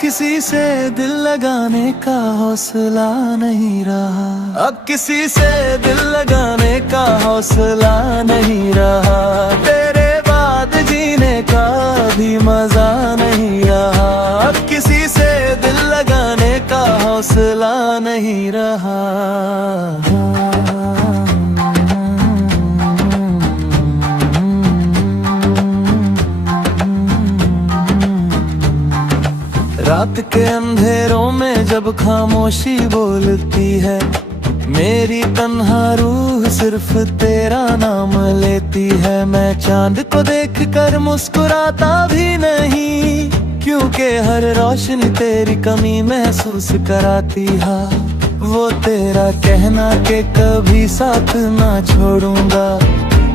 किसी से दिल लगाने का हौसला नहीं रहा, अब किसी से दिल लगाने का हौसला नहीं रहा। तेरे बाद जीने का भी मजा नहीं रहा, अब किसी से दिल लगाने का हौसला नहीं रहा। रात के अंधेरों में जब खामोशी बोलती है, मेरी तन्हा रूह सिर्फ तेरा नाम लेती है। मैं चांद को देखकर मुस्कुराता भी नहीं, क्योंकि हर रोशनी तेरी कमी महसूस कराती है। वो तेरा कहना कि कभी साथ ना छोड़ूंगा,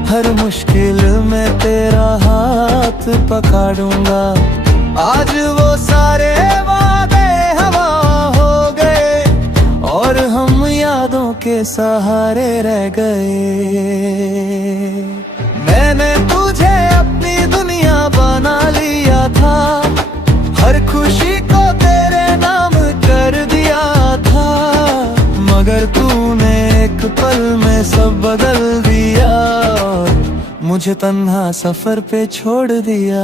हर मुश्किल में तेरा हाथ पकड़ूंगा। आज वो सारे वादे हवा हो गए और हम यादों के सहारे रह गए। मैंने तुझे अपनी दुनिया बना लिया था, हर खुशी को तेरे नाम कर दिया था, मगर तूने एक पल में सब बदल दिया और मुझे तन्हा सफर पे छोड़ दिया।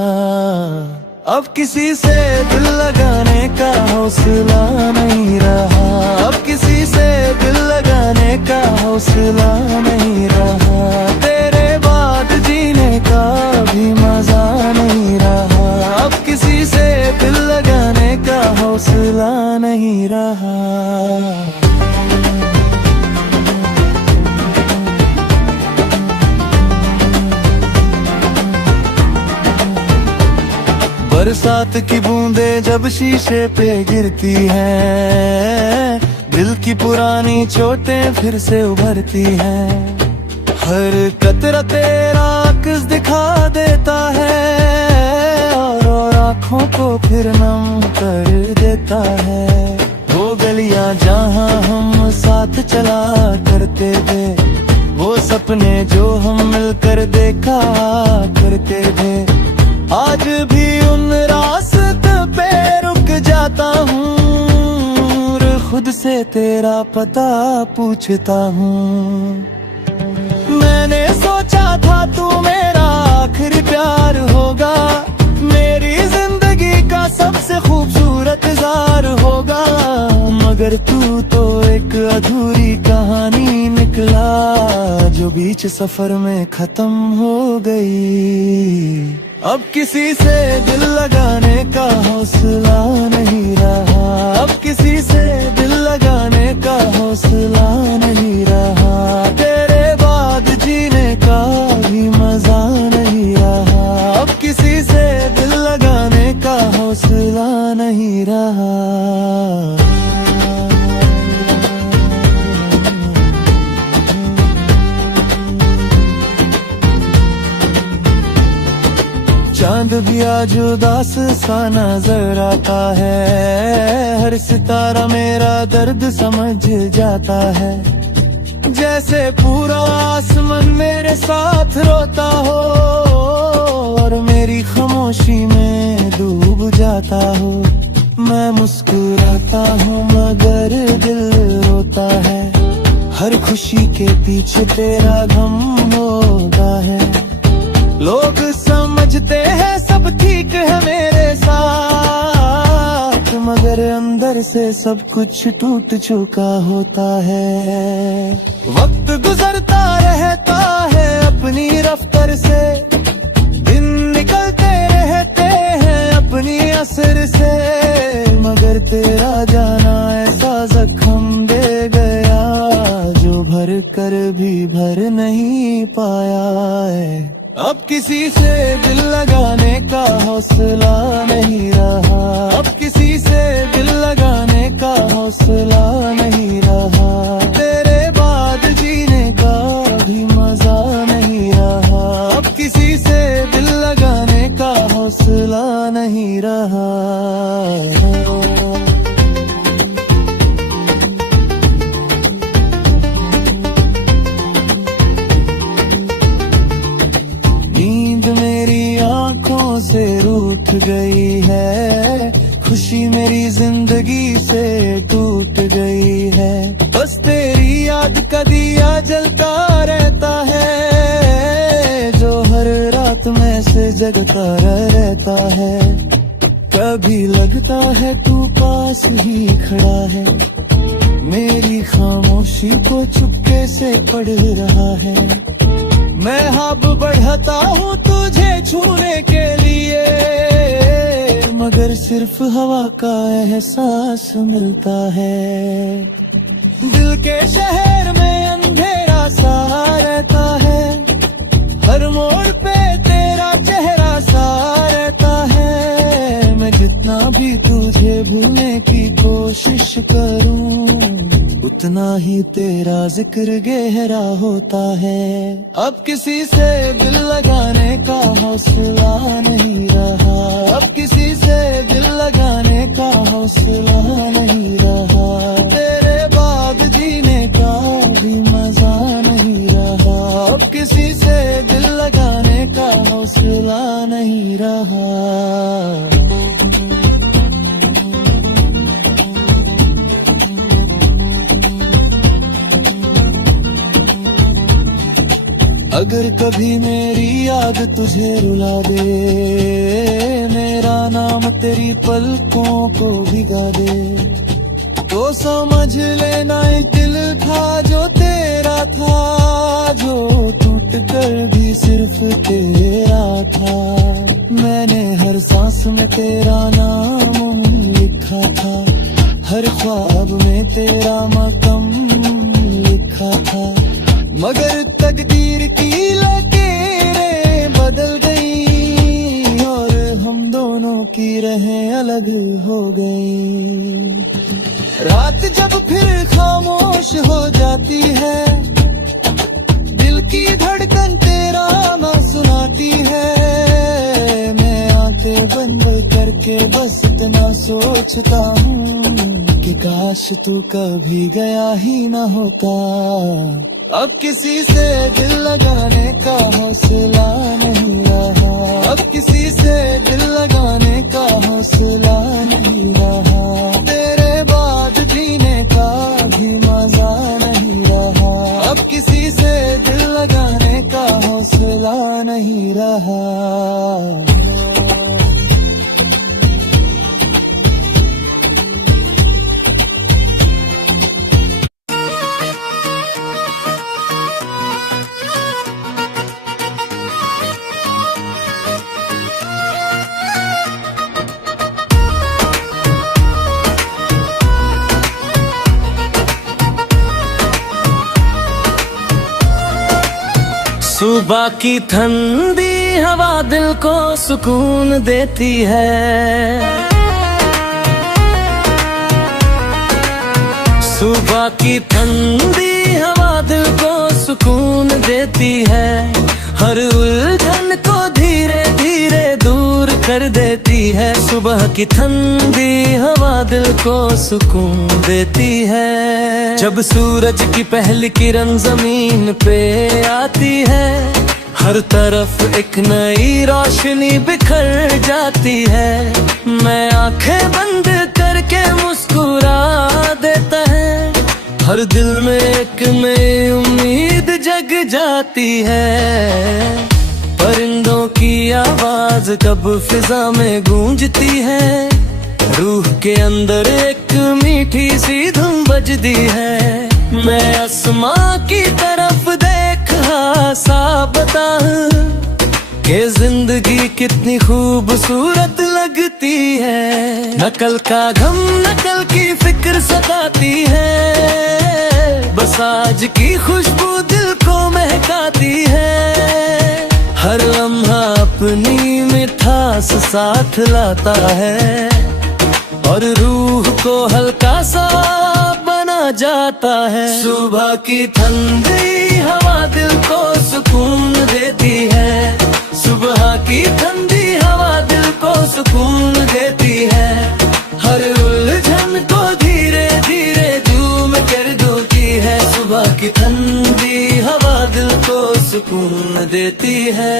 अब किसी से दिल लगाने का हौसला नहीं रहा, अब किसी से दिल लगाने का हौसला नहीं रहा। तेरे बाद जीने का भी मजा नहीं रहा, अब किसी से दिल लगाने का हौसला नहीं रहा। बरसात की बूंदें जब शीशे पे गिरती हैं, दिल की पुरानी चोटें फिर से उभरती हैं। हर कतरा तेरा अक्स दिखा देता है और आँखों को फिर नम कर देता है। वो गलियां जहाँ हम साथ चला करते थे, वो सपने जो हम मिलकर देखा करते थे, आज भी उन रास्ते पे रुक जाता हूँ, खुद से तेरा पता पूछता हूँ। मैंने सोचा था तू मेरा आखिरी प्यार होगा, मेरी जिंदगी का सबसे खूबसूरत इज़हार होगा, मगर तू तो एक अधूरी कहानी निकला जो बीच सफर में खत्म हो गई। अब किसी से दिल लगाने का हौसला नहीं रहा, अब किसी से दिल लगाने का हौसला नहीं रहा। तेरे बाद जीने का भी मजा नहीं रहा, अब किसी से दिल लगाने का हौसला नहीं रहा। चांद भी आज उदास सा नजर आता है, हर सितारा मेरा दर्द समझ जाता है। जैसे पूरा आसमान मेरे साथ रोता हो और मेरी खामोशी में डूब जाता हो। मैं मुस्कुराता हूँ मगर दिल रोता है, हर खुशी के पीछे तेरा गम होता है। लोग समझते हैं सब ठीक है मेरे साथ, मगर अंदर से सब कुछ टूट चुका होता है। वक्त गुजरता रहता है अपनी रफ्तार से, दिन निकलते रहते हैं अपनी असर से, मगर तेरा जाना ऐसा जख्म दे गया जो भर कर भी भर नहीं पाया है। अब किसी से दिल लगाने का हौसला नहीं रहा, अब किसी से दिल लगाने का हौसला नहीं रहा। तेरे बाद जीने का भी मजा नहीं रहा, अब किसी से दिल लगाने का हौसला नहीं रहा। से रूठ गई है, खुशी मेरी जिंदगी से टूट गई है। बस तेरी याद का दिया जलता रहता है, जो हर रात में से जगता रहता है। कभी लगता है तू पास ही खड़ा है, मेरी खामोशी को चुपके से पढ़ रहा है। मैं हाथ बढ़ाता हूँ तुझे छूने के लिए, मगर सिर्फ हवा का एहसास मिलता है। दिल के शहर में अंधेरा सा रहता है, हर मोड़ पे तेरा चेहरा सा रहता है। मैं जितना भी तुझे भूलने की कोशिश करूं, उतना ही तेरा जिक्र गहरा होता है। अब किसी से दिल लगाने का हौसला नहीं रहा, अब किसी से दिल लगाने का हौसला नहीं रहा। तेरे बाद जीने का भी मजा नहीं रहा, अब किसी से दिल लगाने का हौसला नहीं रहा। अगर कभी मेरी याद तुझे रुला दे, मेरा नाम तेरी पलकों को भिगा दे, तो समझ लेना एक दिल था जो तेरा था, जो टूट कर भी सिर्फ तेरा था। मैंने हर सांस में तेरा नाम लिखा था, हर ख्वाब में तेरा मकम लिखा था। मगर तकदीर की लकीरें बदल गई और हम दोनों की राहें अलग हो गई। रात जब फिर खामोश हो जाती है, दिल की धड़कन तेरा ना सुनाती है। मैं आंखें बंद करके बस इतना सोचता हूँ कि काश तू कभी गया ही ना होता। अब किसी से दिल लगाने का हौसला नहीं रहा, अब किसी से दिल लगाने का हौसला नहीं रहा। तेरे बाद जीने का भी मजा नहीं रहा, अब किसी से दिल लगाने का हौसला नहीं रहा। सुबह की ठंडी हवा दिल को सुकून देती है, सुबह की ठंडी हवा दिल को सुकून देती है। हर उलझन को धीरे धीरे दूर कर देती है। सुबह की ठंडी हवा दिल को सुकून देती है। जब सूरज की पहली किरण जमीन पे आती है, हर तरफ एक नई रोशनी बिखर जाती है। मैं आंखें बंद करके मुस्कुरा देता है, हर दिल में एक नई उम्मीद जग जाती है। परिंदों की आवाज कब फिजा में गूंजती है, रूह के अंदर एक मीठी सी धुन बजती है। मैं आसमां की तरफ देख सा बता कि जिंदगी कितनी खूबसूरत लगती है। नकल का गम नकल की फिक्र सताती है, बस आज की खुशबू दिल को महकाती है। हर लम्हा अपनी मिठास साथ लाता है और रूह को हल्का सा बना जाता है। सुबह की ठंडी हवा दिल को सुकून देती है, सुबह की ठंडी हवा दिल को सुकून देती है। हर उलझन को धीरे धीरे झूम कर धोती है। सुबह की ठंडी हवा दिल को सुकून देती है।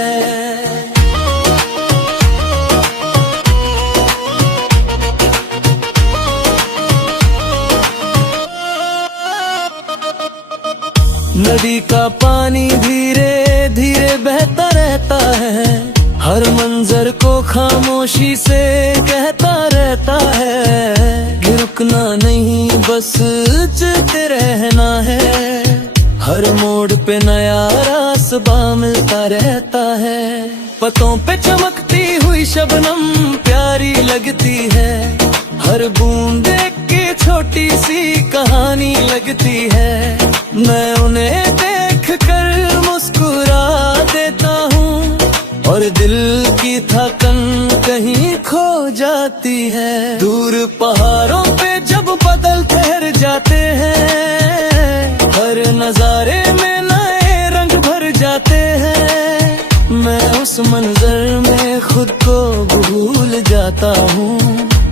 नदी का पानी धीरे धीरे बहता रहता है, हर मंजर को खामोशी से कहता रहता है कि रुकना नहीं बस चलते रहना है। हर मोड़ पे नया रास्ता मिलता रहता है। पतों पे चमकती हुई शबनम प्यारी लगती है, हर बूंद की छोटी सी कहानी लगती है। मैं उन्हें देख कर मुस्कुरा देता हूँ और दिल की थकन कहीं खो जाती है। दूर पहाड़ों पे जब बादल ठहर जाते हैं, हर नजारे में नए रंग भर जाते हैं। मैं उस मंजर में खुद को भूल जाता हूँ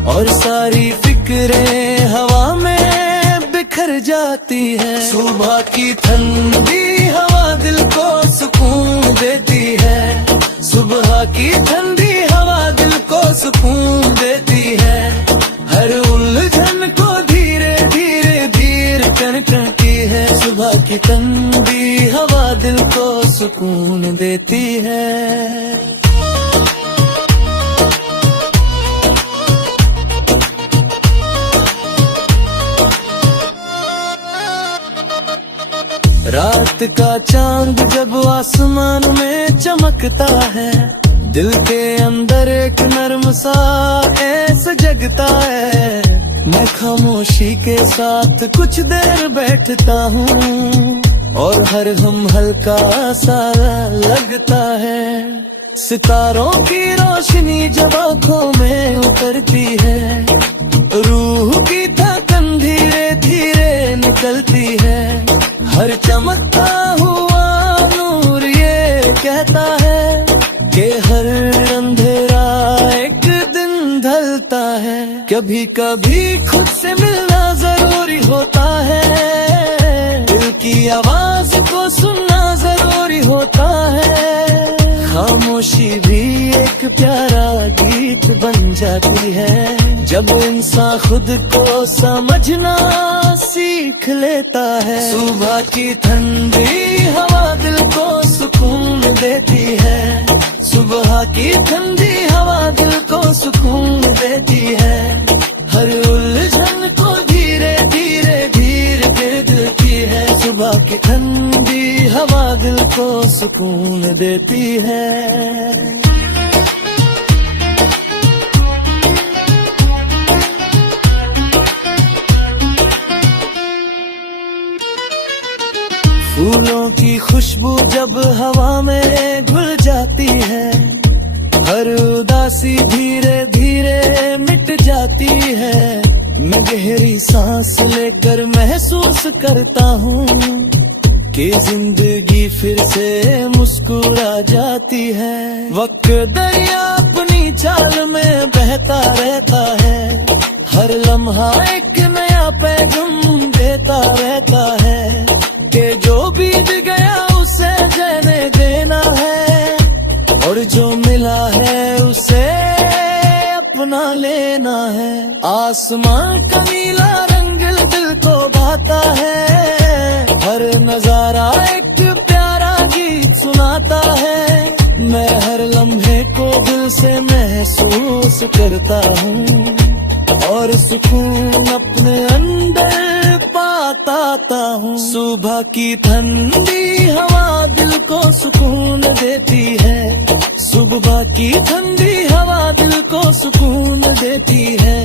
और सारी फिक्रें हवा में बिखर जाती है। सुबह की ठंडी हवा दिल को सुकून देती है, सुबह की ठंडी हवा दिल को सुकून देती है। हर उलझन को धीरे धीरे दूर करती है, सुबह की ठंडी हवा दिल को सुकून देती है। रात का चांद जब आसमान में चमकता है, दिल के अंदर एक नर्म सा ऐसा जगता है। मैं खामोशी के साथ कुछ देर बैठता हूँ और हर हम हल्का सा लगता है। सितारों की रोशनी जब आँखों में उतरती है, रूह की थकन धीरे धीरे निकलती है। हर चमकता हुआ नूर ये कहता है कि हर अंधेरा एक दिन ढलता है। कभी कभी खुद से मिलना जरूरी होता है, दिल की आवाज को सुनना जरूरी होता है। खामोशी भी एक प्यारा गीत बन जाती है, जब इंसान खुद को समझना सीख लेता है। सुबह की ठंडी हवा दिल को सुकून देती है, सुबह की ठंडी हवा दिल को सुकून देती है। हर उलझन को धीरे धीरे धीरे देती है, सुबह की ठंडी हवा दिल को सुकून देती है। फूलों की खुशबू जब हवा में घुल जाती है, हर उदासी धीरे धीरे मिट जाती है। मैं गहरी सांस लेकर महसूस करता हूँ कि जिंदगी फिर से मुस्कुरा जाती है। वक्त दरिया अपनी चाल में बहता रहता है, हर लम्हा एक नया पैगाम देता रहता है कि जो बीत गया उसे जाने देना है और जो मिला है उसे अपना लेना है। आसमान का नीला रंग दिल को भाता है, हर नजारा एक प्यारा गीत सुनाता है। मैं हर लम्हे को दिल से महसूस करता हूँ और सुकून अपने अंदर पाता हूँ। सुबह की ठंडी हवा दिल को सुकून देती है, सुबह की ठंडी हवा दिल को सुकून देती है।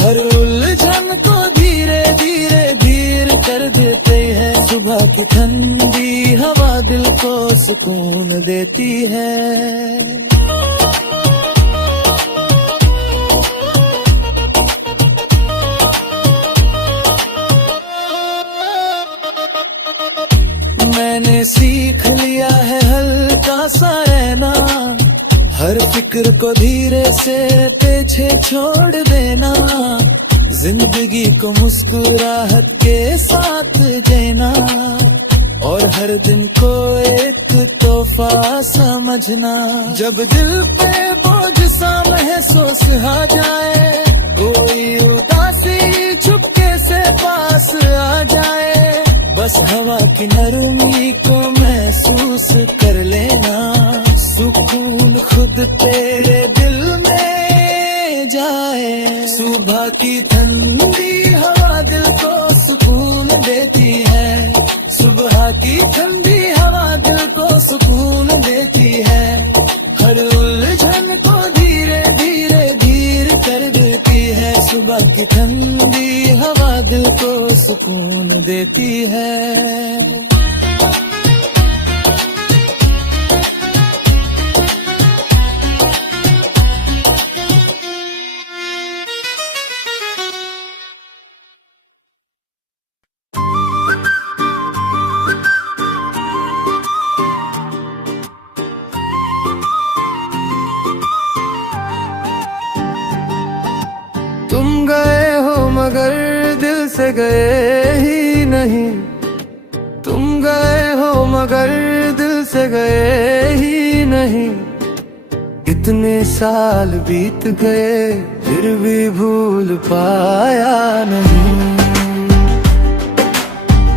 हर उलझन को धीरे धीरे धीर कर देते हैं, सुबह की ठंडी हवा दिल को सुकून देती है। मैंने सीख लिया है हल्का सा रहना, हर फिक्र को धीरे से पीछे छोड़ देना। जिंदगी को मुस्कुराहट के साथ देना और हर दिन को एक तोहफा समझना। जब दिल पे बोझ सा महसूस आ जाए, कोई उदासी चुपके से पास आ जाए, बस हवा की नरमी को महसूस कर लेना, सुकून खुद तेरे दिल में जाए। सुबह की ठंडी हवा दिल को सुकून देती है, सुबह की ठंडी हवा दिल को सुकून देती है। हर उलझन को धीरे धीरे धीरे कर देती है, सुबह की ठंडी हवा दिल को सुकून देती है। तुम गए हो मगर दिल से गए ही नहीं, तुम गए हो मगर दिल से गए ही नहीं। इतने साल बीत गए फिर भी भूल पाया नहीं।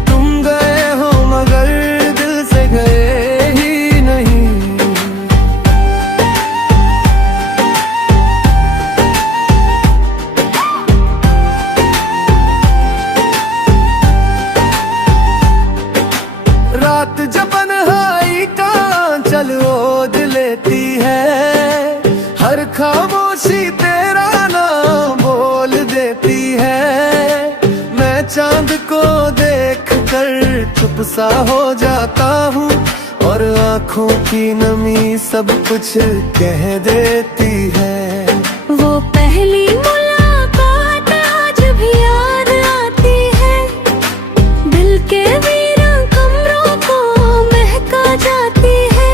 तुम गए हो मगर दिल से गए ही नहीं। रात जब तन्हाई का चल ओढ़ लेती है, हर खामोशी तेरा नाम बोल देती है। मैं चांद को देख कर चुप सा हो जाता हूँ, और आँखों की नमी सब कुछ कह देती है। वो पहली मुलाकात आज भी याद आती है, दिल के जाती है।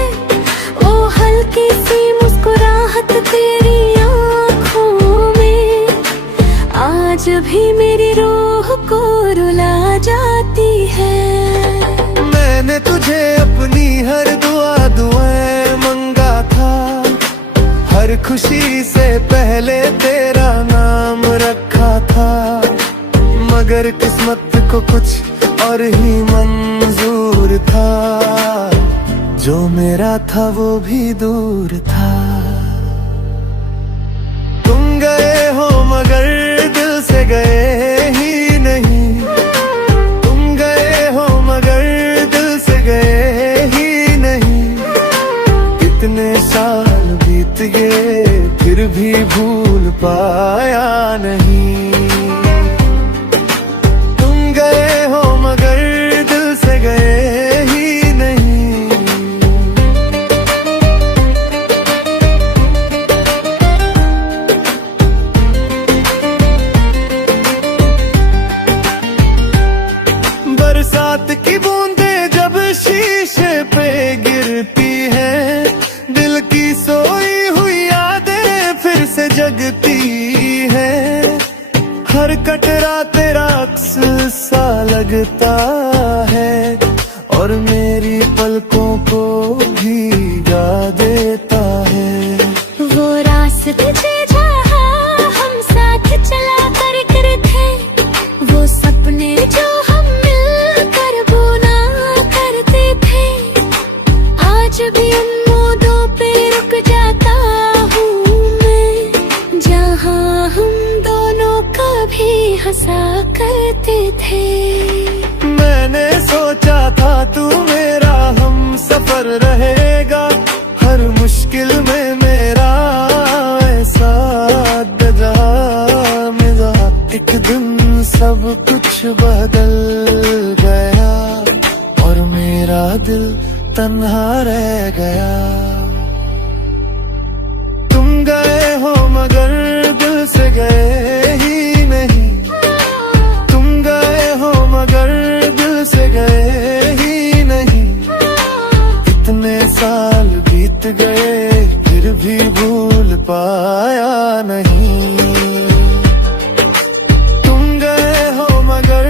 ओ हल्की सी मुस्कुराहट तेरी आँखों में आज भी मेरी रूह को रुला जाती है। मैंने तुझे अपनी हर दुआएं मंगा था, हर खुशी से पहले तेरा नाम रखा था। मगर किस्मत को कुछ और ही मंजूर था, जो मेरा था वो भी दूर था। तुम गए हो मगर दिल से गए ही नहीं, तुम गए हो मगर दिल से गए ही नहीं। कितने साल बीत गए फिर भी भूल पाया नहीं। तुम गए हो मगर दिल से गए ही नहीं। बरसात की बूंदें जब शीशे पे गिरती हैं, दिल की सोई हुई यादें फिर से जगती हैं। हर कटरा तेरा अक्स सा लगता है, और मेरी पलकों को भीगा देता है। वो रास्ते जहाँ हम साथ चला कर थे, वो सपने जो हम मिलकर बुना करते थे। आज भी उन मोड़ों पे रुक जाता हूँ मैं, जहाँ हम दोनों कभी हंसा करते थे। मैंने सोचा था तू मेरा हम सफर रहेगा, हर मुश्किल में मेरा ऐसा दगा मिला। एक दिन सब कुछ बदल गया, और मेरा दिल तन्हा रह गया। तुम गए हो मगर दिल से गए ही नहीं, तुम गए हो मगर दिल से गए ही नहीं। इतने साल बीत गए फिर भी भूल पाया नहीं। तुम गए हो मगर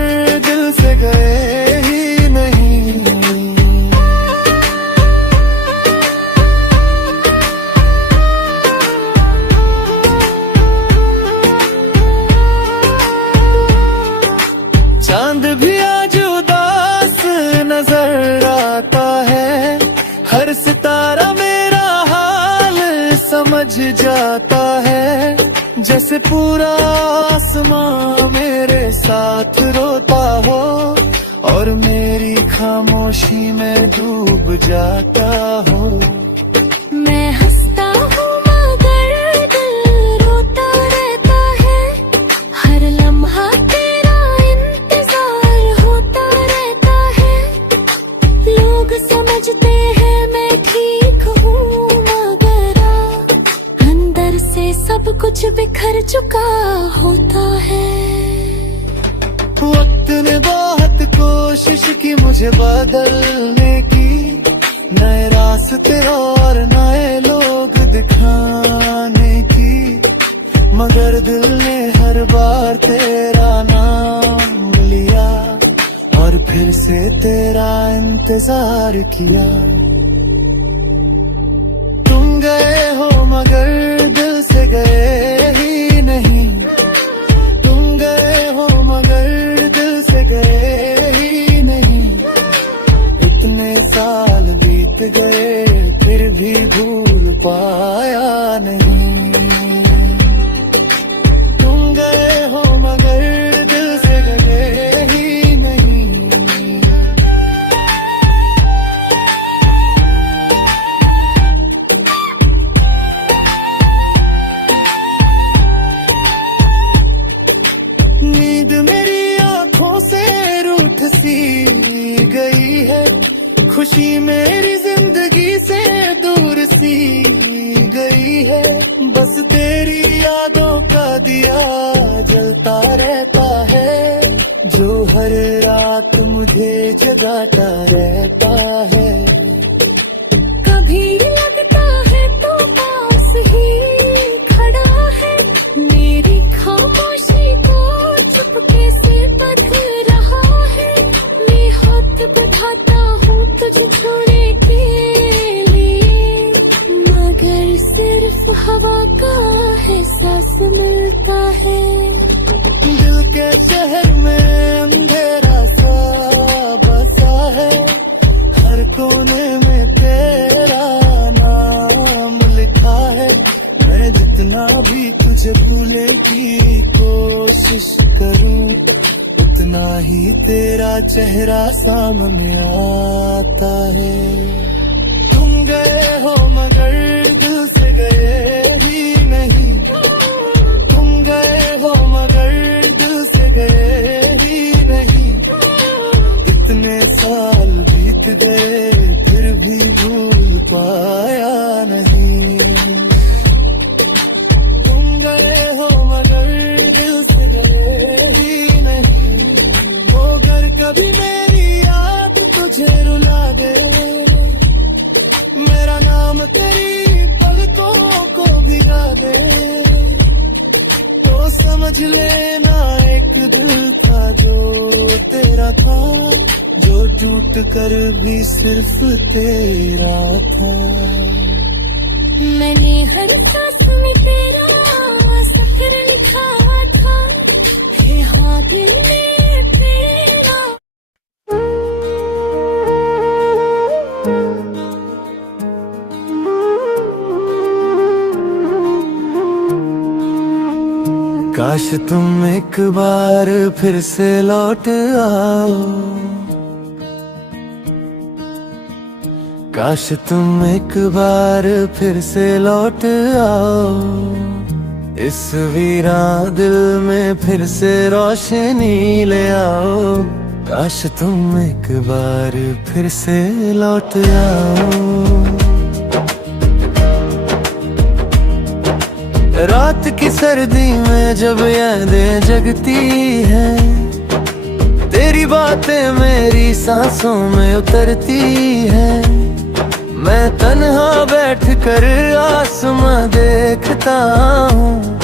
दिल से गए ही नहीं। जाता है, जैसे पूरा आसमां मेरे साथ रोता हो और मेरी खामोशी में डूब जाता हो। मैं हंसता हूँ मगर दिल रोता रहता है, हर लम्हा तेरा इंतजार होता रहता है। लोग समझते हैं मैं ठीक हूँ मगर अंदर से सब कुछ बिखर चुका होता है। वक्त ने बहुत कोशिश की मुझे बदलने की, नए रास्ते और नए लोग दिखाने की, मगर दिल ने हर बार तेरा नाम लिया और फिर से तेरा इंतजार किया। तुम गए हो मगर दिल से गए ही नहीं, तुम गए हो मगर दिल से गए ही नहीं। इतने साल बीत गए फिर भी भूल पाया नहीं। तुम गए हो मगर दिल से गए ही नहीं। नींद मेरी आंखों से रूठ सी गई है, खुशी मेरी जिंदगी से दूर सी गई है। बस तेरी यादों का दिया जलता रहता है, जो हर रात मुझे जगाता रहता है। कभी लगता है तो पास ही खड़ा है, मेरी खामोशी को चुपके से बंध रहा है। मैं हाथ बढ़ाता हूँ तुझे छोड़ने के लिए, मगर सिर्फ हवा का एहसास मिलता है। दिल के शहर में अंधेरा सा बसा है, हर कोने में तेरा नाम लिखा है। मैं जितना भी तुझे भूलने की कोशिश करूं, उतना ही तेरा चेहरा सामने आता है। तुम गए हो मगर दिल से गए ही नहीं, तुम गए हो मगर दिल से गए ही नहीं। इतने साल बीत गए फिर भी भूल पाया नहीं। तुम गए हो मगर दिल से गए ही नहीं। वो घर कभी मेरी याद तुझे रुला दे, मेरा नाम तेरी पलकों को भिगा दे, तो समझ लेना एक दिल था जो तेरा था, जो टूट कर भी सिर्फ तेरा था। मैंने हर सांस में तेरा सफर लिखा था, ये हाँ दिल में तेरा। काश तुम एक बार फिर से लौट आओ, काश तुम एक बार फिर से लौट आओ, इस वीरान दिल में फिर से रोशनी ले आओ। काश तुम एक बार फिर से लौट आओ। रात की सर्दी में जब यादें जगती हैं, तेरी बातें मेरी सांसों में उतरती हैं। मैं तन्हा बैठ कर आसमां देखता हूँ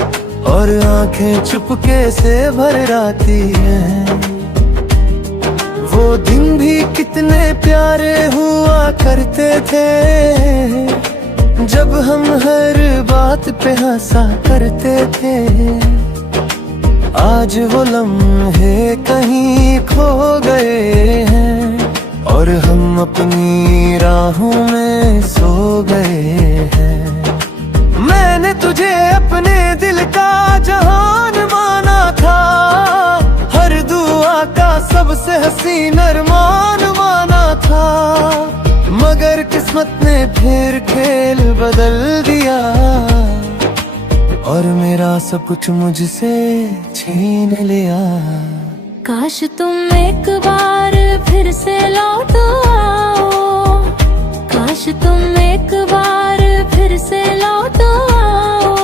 और आंखें चुपके से भर आती हैं। वो दिन भी कितने प्यारे हुआ करते थे, जब हम हर बात पे हंसा करते थे। आज वो लम्हे कहीं खो गए हैं और हम अपनी राहों में सो गए हैं। मैंने तुझे सबसे हसीन अरमान माना था, मगर किस्मत ने फिर खेल बदल दिया और मेरा सब कुछ मुझसे छीन लिया। काश तुम एक बार फिर से लौट आओ, काश तुम एक बार फिर से लौट आओ,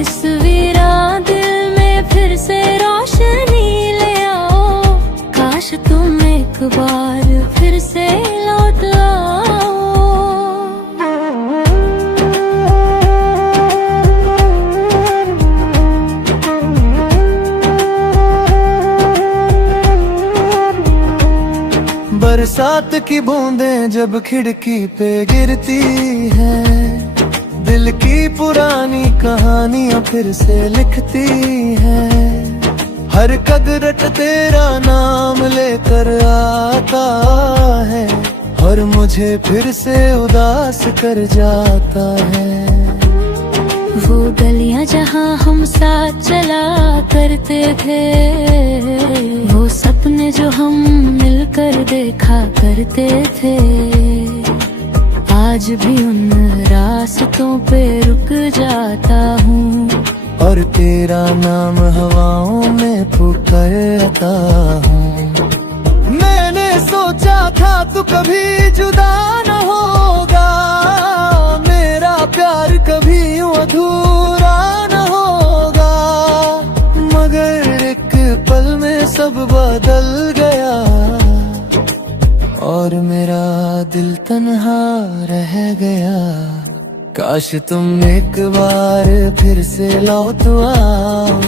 इस वीरान दिल में फिर से रोशनी ले आओ। काश तुम एक बार फिर से लौट आओ। बरसात की बूंदें जब खिड़की पे गिरती है, दिल की पुरानी कहानियां फिर से लिखती है। हर कदरत तेरा नाम लेकर आता है और मुझे फिर से उदास कर जाता है। वो गलियां जहां हम साथ चला करते थे, वो सपने जो हम मिलकर देखा करते थे, आज भी उन रास्तों पे रुक जाता हूँ और तेरा नाम हवाओं में पुकारता हूँ। मैंने सोचा था तू कभी जुदा न होगा, मेरा प्यार कभी यूं अधूरा न होगा, मगर एक पल में सब बदल गया और मेरा दिल तन्हा रह गया। काश तुम एक बार फिर से लौट आओ,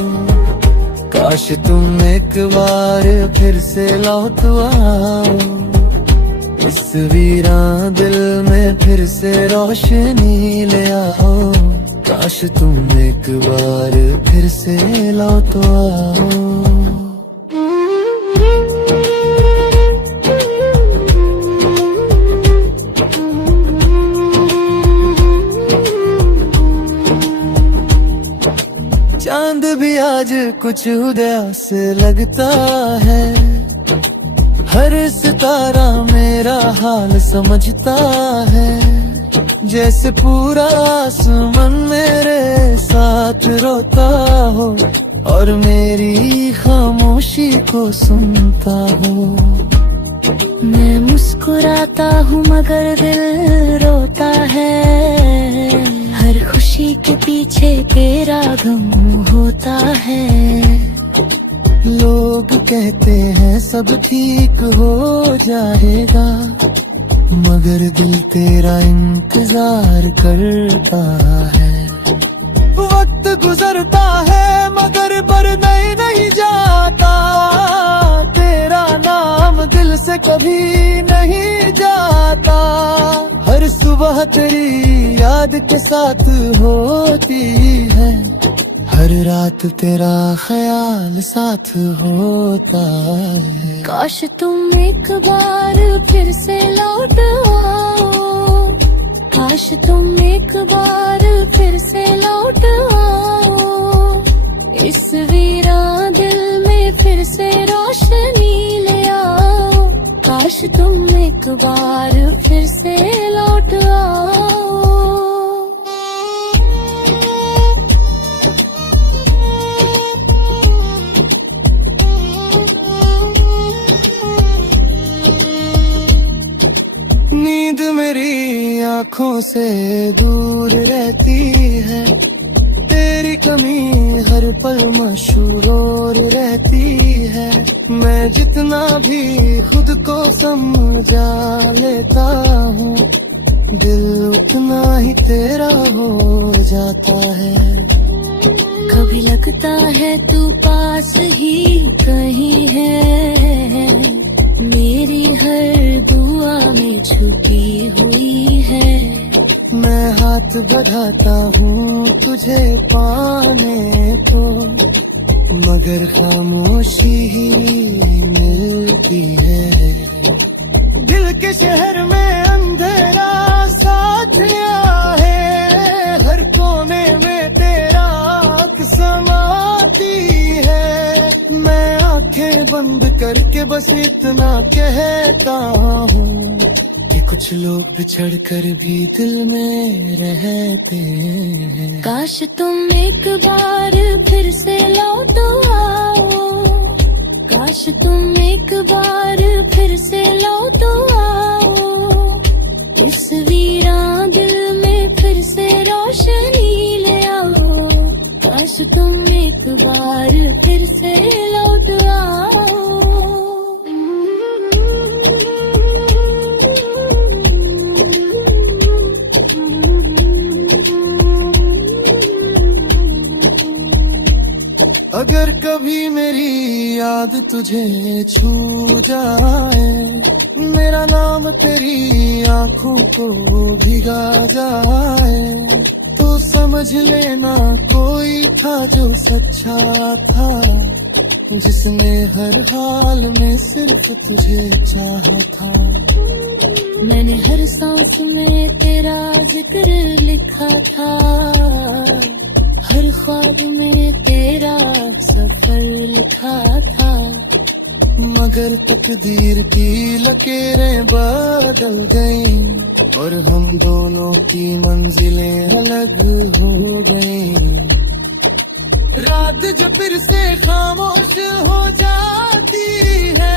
काश तुम एक बार फिर से लौट आओ, इस वीरान दिल में फिर से रोशनी ले आओ। काश तुम एक बार फिर से लौट आओ। चांद भी आज कुछ उदास लगता है, हर सितारा मेरा हाल समझता है, जैसे पूरा आसमान मेरे साथ रोता हो और मेरी खामोशी को सुनता हो। मैं मुस्कुराता हूँ मगर दिल रोता है, हर खुशी के पीछे तेरा गम होता है। लोग कहते हैं सब ठीक हो जाएगा, मगर दिल तेरा इंतजार करता है। वक्त गुजरता है मगर पर नहीं जाता, तेरा नाम दिल से कभी नहीं जाता। हर सुबह तेरी याद के साथ होती है, हर रात तेरा ख्याल साथ होता है। काश तुम एक बार फिर से लौट आओ, काश तुम एक बार फिर से लौट आओ, इस वीरान दिल में फिर से रोशनी ले आओ। काश तुम एक बार फिर से लौट आओ। नींद मेरी आँखों से दूर रहती है, तेरी कमी हर पल मशहूर रहती है। मैं जितना भी खुद को समझा लेता हूँ, दिल उतना ही तेरा हो जाता है। कभी लगता है तू पास ही कहीं है, मेरी हर दुआ में छुपी हुई है। मैं हाथ बढ़ाता हूँ तुझे पाने को, मगर खामोशी ही मिलती है। दिल के शहर में अंधेरा साथ आया है, हर कोने में तेरा समाती है। मैं आंखें बंद करके बस इतना कहता हूँ कि कुछ लोग बिछड़ कर भी दिल में रहते हैं। काश तुम एक बार फिर से लौट आओ, काश तुम एक बार फिर से लौट आओ, इस वीरान दिल में फिर से रोशनी ले आओ। काश तुम एक बार फिर से लौट आओ। अगर कभी मेरी याद तुझे छू जाए, मेरा नाम तेरी आंखों को भिगा जाए, तो समझ लेना कोई था जो सच्चा था, जिसने हर हाल में सिर्फ तुझे चाहा था। मैंने हर सांस में तेरा जिक्र लिखा था, हर ख्वाब में तेरा सफर लिखा था, मगर तकदीर की लकीरें बदल गईं और हम दोनों की मंजिलें अलग हो गईं। रात जो फिर से खामोश हो जाती है,